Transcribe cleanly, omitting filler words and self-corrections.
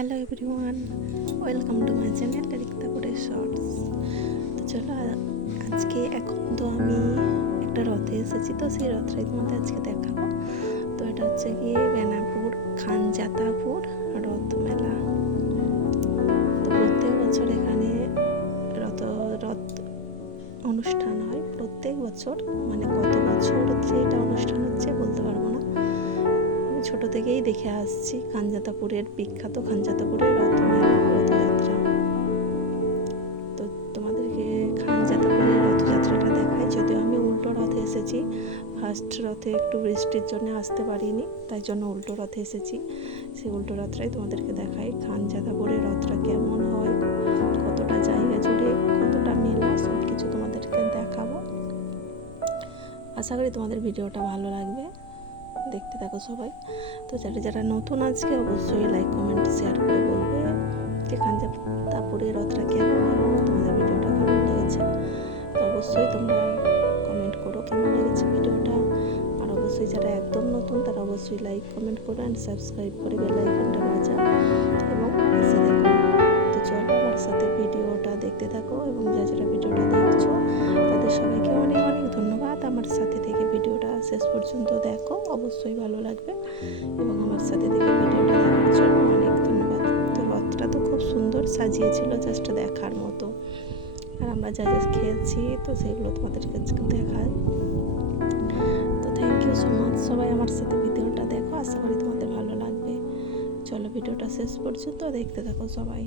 Hello everyone, welcome to my channel রিক্তাপুরের shorts. তো চলো আজকে এখন তো আমি একটা রথে এসেছি, তো সেই রথটাই তোমাদের আজকে দেখাবো। তো এটা হচ্ছে কি বেনাপুর খানজাতাপুর রথ মেলা। তো প্রত্যেক বছর এখানে রথ অনুষ্ঠান হয় প্রত্যেক বছর, মানে কত বছর যে এটা অনুষ্ঠান হচ্ছে বলতে পারবো না। ছোট থেকেই দেখে আসছি খানজাতাপুরের বিখ্যাত খানজাতাপুরের রথযাত্রা। তো তোমাদেরকে খানজাতাপুরের রথযাত্রাটা দেখাই, যদিও আমি উল্টো রথে এসেছি। ফার্স্ট রথে একটু বৃষ্টির জন্য আসতে পারিনি, তাই জন্য উল্টো রথে এসেছি। সেই উল্টো রথটাই তোমাদেরকে দেখাই খানজাতাপুরের রথটা কেমন হয়, কতটা জায়গা জুড়ে, কতটা মেলা, সব কিছু তোমাদেরকে দেখাবো। আশা করি তোমাদের ভিডিওটা ভালো লাগবে, দেখতে থাকো সবাই। তো যারা নতুন আজকে অবশ্যই লাইক কমেন্ট শেয়ার করে বলবে যে খানজাতাপুরের রথটা কেমন এবং তোমাদের ভিডিওটা কেমন লেগেছে। তো অবশ্যই তোমরা কমেন্ট করো কেমন লেগেছে ভিডিওটা। আর অবশ্যই যারা একদম নতুন তারা অবশ্যই লাইক কমেন্ট করো অ্যান্ড সাবস্ক্রাইব করে বেল আইকনটা বাজাও এবং এসে দেখো। তো চলো আমার সাথে ভিডিওটা দেখতে থাকো, এবং যারা ভিডিওটা দেখছো তাদের সবাইকে অনেক অনেক ধন্যবাদ। আমার সাথে থেকে ভিডিওটা শেষ পর্যন্ত দেখো, অবশ্যই ভালো লাগবে, এবং আমার সাথে থেকে ভিডিওটা দেখার জন্য অনেক ধন্যবাদ। তো রথটা তো খুব সুন্দর সাজিয়েছিল, জাস্ট দেখার মতো। আর আমরা যা খেয়েছি তো সেগুলো তোমাদেরকে দেখাই। তো থ্যাংক ইউ সো মাচ, সবাই আমার সাথে ভিডিওটা দেখো, আশা করি তোমাদের ভালো লাগবে। চলো ভিডিওটা শেষ পর্যন্ত দেখতে থাকো সবাই।